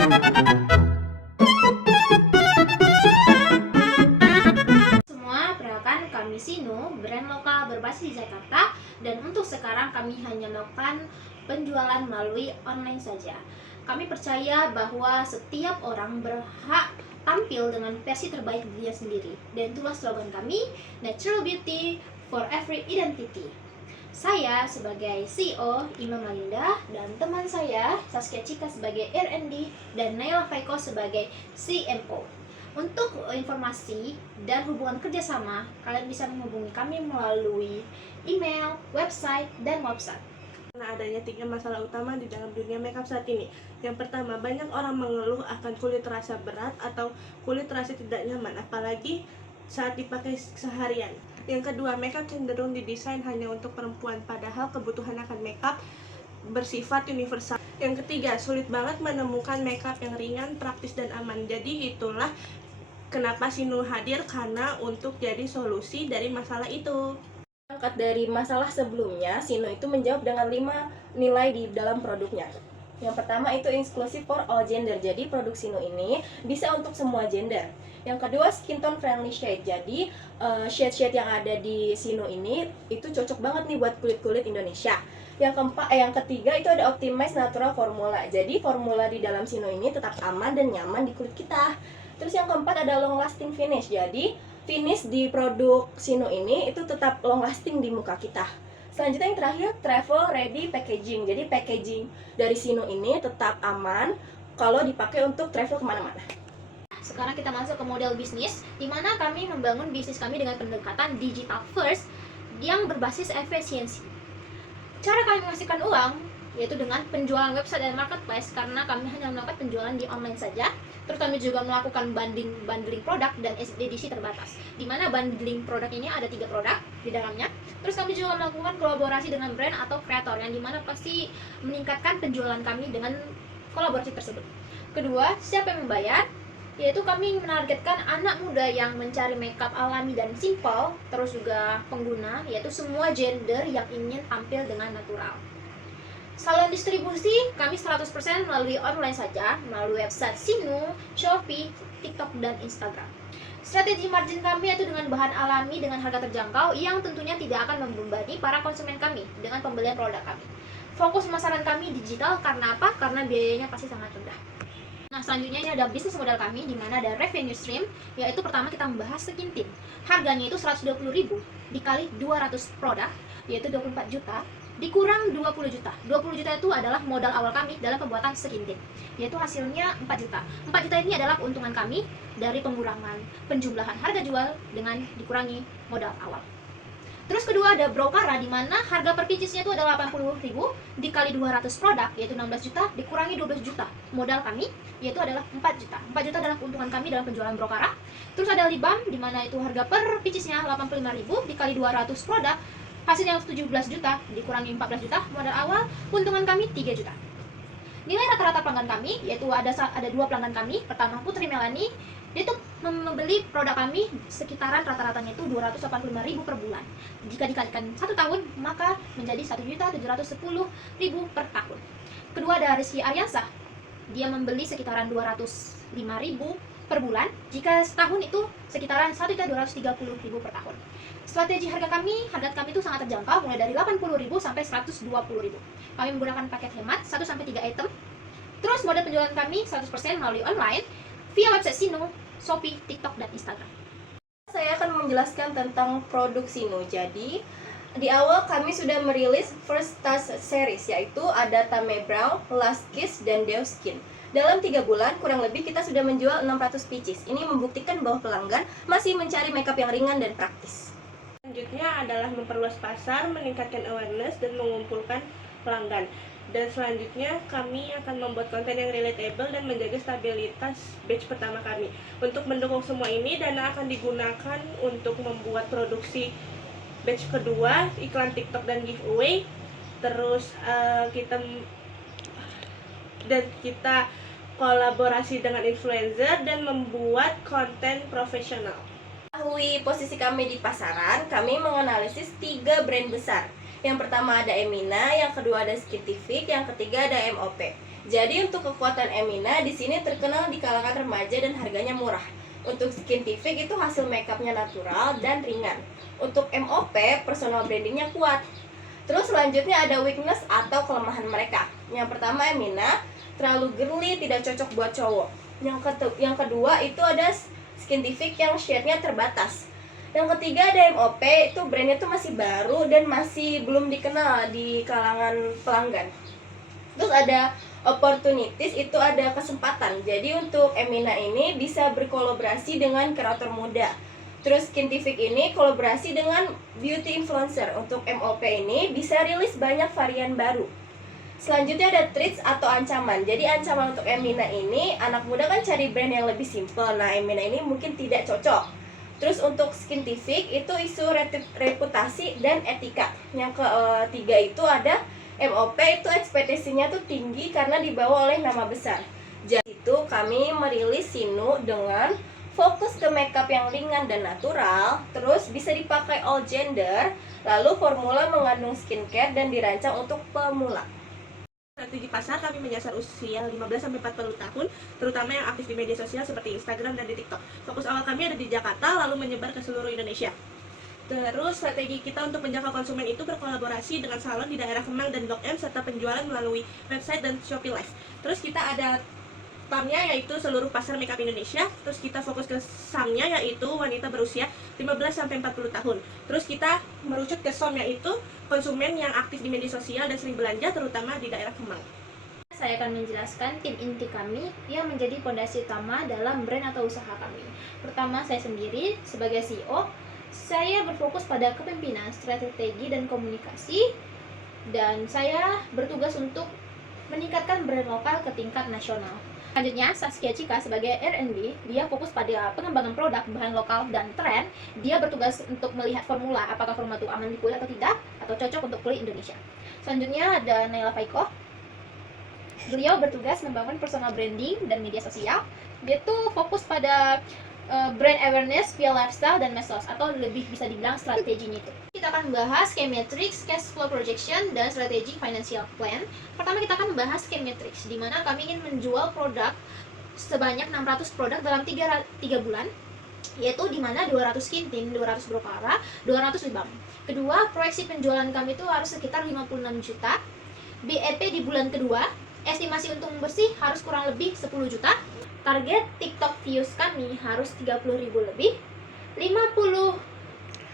Semua, perkenalkan kami Sinu, brand lokal berbasis di Jakarta, dan untuk sekarang kami hanya melakukan penjualan melalui online saja. Kami percaya bahwa setiap orang berhak tampil dengan versi terbaik dirinya sendiri, dan itulah slogan kami, Natural Beauty for Every Identity. Saya sebagai CEO Imam Malinda, dan teman saya Saskia Cika sebagai R&D, dan Naila Faiko sebagai CMO. Untuk informasi dan hubungan kerjasama, kalian bisa menghubungi kami melalui email, website, dan website. Karena adanya 3 masalah utama di dalam dunia makeup saat ini. Yang pertama, banyak orang mengeluh akan kulit terasa berat atau kulit terasa tidak nyaman, apalagi saat dipakai seharian. Yang kedua, makeup cenderung didesain hanya untuk perempuan, padahal kebutuhan akan makeup bersifat universal. Yang ketiga, sulit banget menemukan makeup yang ringan, praktis, dan aman. Jadi itulah kenapa Sinu hadir, karena untuk jadi solusi dari masalah itu. Berangkat dari masalah sebelumnya, Sinu itu menjawab dengan 5 nilai di dalam produknya. Yang pertama itu inclusive for all gender, jadi produk Sinu ini bisa untuk semua gender. Yang kedua skin tone friendly shade, jadi shade-shade yang ada di Sinu ini itu cocok banget nih buat kulit-kulit Indonesia. Yang ketiga itu ada optimized natural formula, jadi formula di dalam Sinu ini tetap aman dan nyaman di kulit kita. Terus yang keempat ada long lasting finish, jadi finish di produk Sinu ini itu tetap long lasting di muka kita. Selanjutnya yang terakhir, travel ready packaging. Jadi packaging dari Sinu ini tetap aman kalau dipakai untuk travel kemana-mana. Sekarang kita masuk ke model bisnis, di mana kami membangun bisnis kami dengan pendekatan digital first yang berbasis efisiensi. Cara kami menghasilkan uang yaitu dengan penjualan website dan marketplace, karena kami hanya melakukan penjualan di online saja. Terus kami juga melakukan bundling produk dan edisi terbatas, di mana bundling produk ini ada 3 produk di dalamnya. Terus kami juga melakukan kolaborasi dengan brand atau kreator, yang dimana pasti meningkatkan penjualan kami dengan kolaborasi tersebut. Kedua, siapa yang membayar? Yaitu kami menargetkan anak muda yang mencari makeup alami dan simple, terus juga pengguna, yaitu semua gender yang ingin tampil dengan natural. Saluran distribusi kami 100% melalui online saja, melalui website Sinu, Shopee, TikTok, dan Instagram. Strategi margin kami yaitu dengan bahan alami dengan harga terjangkau yang tentunya tidak akan membebani para konsumen kami dengan pembelian produk kami. Fokus pemasaran kami digital, karena apa? Karena biayanya pasti sangat rendah. Nah, selanjutnya ini ada bisnis model kami, di mana ada revenue stream, yaitu pertama kita membahas skin tint. Harganya itu 120.000 dikali 200 produk, yaitu 24 juta, dikurang 20 juta. 20 juta itu adalah modal awal kami dalam pembuatan skin tint, yaitu hasilnya 4 juta. 4 juta ini adalah keuntungan kami dari pengurangan penjumlahan harga jual dengan dikurangi modal awal. Terus kedua ada Brokara, di mana harga per piecesnya itu adalah 80.000 dikali 200 produk, yaitu 16 juta, dikurangi 12 juta. Modal kami yaitu adalah 4 juta. 4 juta adalah keuntungan kami dalam penjualan Brokara. Terus ada Libam, di mana itu harga per piecesnya 85.000 dikali 200 produk, hasilnya 17 juta, dikurangi 14 juta. Modal awal, keuntungan kami 3 juta. Nilai rata-rata pelanggan kami yaitu ada 2 pelanggan kami. Pertama Putri Melani, dia tuh membeli produk kami sekitaran rata-ratanya itu 285.000 per bulan. Jika dikalikan 1 tahun, maka menjadi 1.710.000 per tahun. Kedua ada Rizky Aryansah, dia membeli sekitaran 205.000 per bulan. Jika setahun itu sekitaran 1.230.000 per tahun. Strategi harga kami itu sangat terjangkau, mulai dari 80.000 sampai 120.000. Kami menggunakan paket hemat 1-3 item. Terus model penjualan kami 100% melalui online via website Sinu, Shopee, TikTok, dan Instagram. Saya akan menjelaskan tentang produk Sinu. Jadi di awal kami sudah merilis First Touch series, yaitu ada Tame Brown, Last Kiss, dan Dew Skin. Dalam 3 bulan, kurang lebih kita sudah menjual 600 pieces. Ini membuktikan bahwa pelanggan masih mencari makeup yang ringan dan praktis. Selanjutnya adalah memperluas pasar, meningkatkan awareness, dan mengumpulkan pelanggan. Dan selanjutnya kami akan membuat konten yang relatable dan menjaga stabilitas batch pertama kami. Untuk mendukung semua ini, dana akan digunakan untuk membuat produksi batch kedua, iklan TikTok dan giveaway. Terus kita kolaborasi dengan influencer dan membuat konten profesional. Mengetahui posisi kami di pasaran, kami menganalisis 3 brand besar. Yang pertama ada Emina, yang kedua ada Skintific, yang ketiga ada MOP. Jadi untuk kekuatan Emina di sini terkenal di kalangan remaja dan harganya murah. Untuk Skintific itu hasil makeupnya natural dan ringan. Untuk MOP personal brandingnya kuat. Terus selanjutnya ada weakness atau kelemahan mereka. Yang pertama Emina terlalu girly, tidak cocok buat cowok. Yang kedua itu ada Skintific yang shade-nya terbatas. Yang ketiga ada MOP, itu brandnya tuh masih baru dan masih belum dikenal di kalangan pelanggan. Terus ada opportunities, itu ada kesempatan. Jadi untuk Emina ini bisa berkolaborasi dengan kreator muda. Terus Skintific ini kolaborasi dengan beauty influencer. Untuk MOP ini bisa rilis banyak varian baru. Selanjutnya ada threats atau ancaman. Jadi ancaman untuk Emina ini, anak muda kan cari brand yang lebih simple. Nah Emina ini mungkin tidak cocok. Terus untuk Skintific itu isu reputasi dan etika. Yang ketiga itu ada MOP, itu ekspektasinya tuh tinggi karena dibawa oleh nama besar. Jadi itu kami merilis Sinu dengan fokus ke makeup yang ringan dan natural, terus bisa dipakai all gender, lalu formula mengandung skincare dan dirancang untuk pemula. Strategi pasar kami menyasar usia 15-40 tahun, terutama yang aktif di media sosial seperti Instagram dan di TikTok. Fokus awal kami ada di Jakarta, lalu menyebar ke seluruh Indonesia. Terus strategi kita untuk menjangkau konsumen itu berkolaborasi dengan salon di daerah Kemang dan Blok M serta penjualan melalui website dan Shopee Live. Terus kita ada PAM-nya yaitu seluruh pasar makeup Indonesia. Terus kita fokus ke SAM-nya yaitu wanita berusia 15-40 tahun. Terus kita merucut ke SOM yaitu konsumen yang aktif di media sosial dan sering belanja terutama di daerah Kemang. Saya akan menjelaskan tim inti kami yang menjadi fondasi utama dalam brand atau usaha kami. Pertama, saya sendiri sebagai CEO. Saya berfokus pada kepemimpinan, strategi, dan komunikasi, dan saya bertugas untuk meningkatkan brand lokal ke tingkat nasional. Selanjutnya, Saskia Cika sebagai R&D, dia fokus pada pengembangan produk, bahan lokal, dan tren. Dia bertugas untuk melihat formula, apakah formula itu aman di kulit atau tidak, atau cocok untuk kulit Indonesia. Selanjutnya ada Naila Faiko. Beliau bertugas membangun personal branding dan media sosial. Dia tuh fokus pada brand awareness via lifestyle dan medsos, atau lebih bisa dibilang strateginya itu. Kita akan membahas key metrics, cash flow projection, dan strategi financial plan. Pertama kita akan membahas key metrics, di mana kami ingin menjual produk sebanyak 600 produk dalam 3 bulan, yaitu di mana 200 skin tint, 200 brocara, 200 lip balm. Kedua, proyeksi penjualan kami itu harus sekitar 56 juta. BEP di bulan kedua, estimasi untung bersih harus kurang lebih 10 juta. Target TikTok views kami harus 30.000 lebih. 50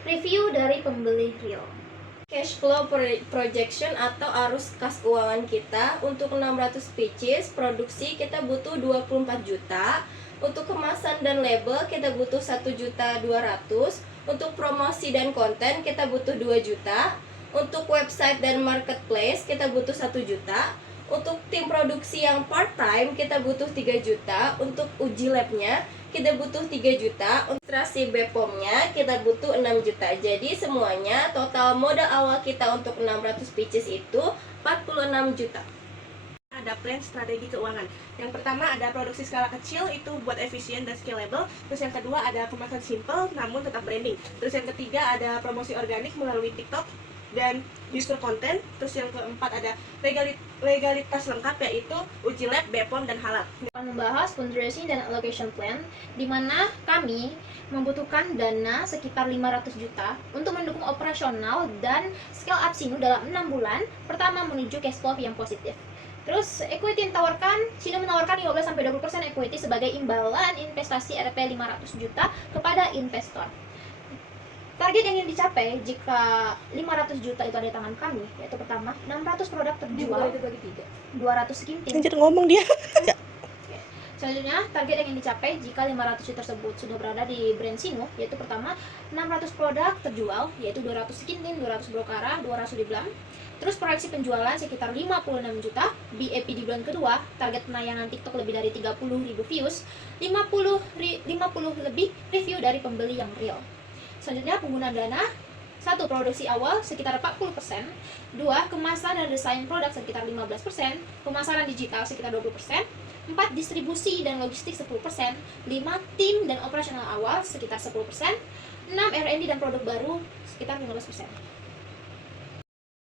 review dari pembeli real. Cash flow projection atau arus kas keuangan kita untuk 600 pieces produksi kita butuh 24 juta. Untuk kemasan dan label kita butuh 1.200.000. Untuk promosi dan konten kita butuh 2 juta. Untuk website dan marketplace kita butuh 1 juta. Untuk tim produksi yang part-time kita butuh 3 juta. Untuk uji labnya kita butuh 3 juta. Untuk ilustrasi BPOM-nya kita butuh 6 juta. Jadi semuanya total modal awal kita untuk 600 pieces itu 46 juta. Ada plan strategi keuangan. Yang pertama ada produksi skala kecil, itu buat efisien dan scalable. Terus yang kedua ada kemasan simple namun tetap branding. Terus yang ketiga ada promosi organik melalui TikTok dan user konten. Terus yang keempat ada legalitas lengkap, yaitu uji lab, BPOM, dan halal. Akan membahas fundraising dan allocation plan, di mana kami membutuhkan dana sekitar 500 juta untuk mendukung operasional dan scale up Sinu dalam 6 bulan pertama menuju cash flow yang positif. Terus equity yang ditawarkan, Sinu menawarkan 15-20% equity sebagai imbalan investasi Rp 500 juta kepada investor. Target yang ingin dicapai jika 500 juta itu ada di tangan kami, yaitu pertama 600 produk terjual, 200 skin tint. Anjir ngomong dia. Selanjutnya, target yang ingin dicapai jika 500 juta tersebut sudah berada di brand Sinu, yaitu pertama 600 produk terjual, yaitu 200 skin tint, 200 brocara, 200 lip balm. Terus proyeksi penjualan sekitar 56 juta. BEP di bulan kedua, target penayangan TikTok lebih dari 30.000 views, 50 lebih review dari pembeli yang real. Selanjutnya, penggunaan dana. 1. Produksi awal sekitar 40%. 2. Kemasan dan desain produk sekitar 15%. Pemasaran digital sekitar 20%. 4. Distribusi dan logistik 10%. 5. Tim dan operasional awal sekitar 10%. 6. R&D dan produk baru sekitar 15%.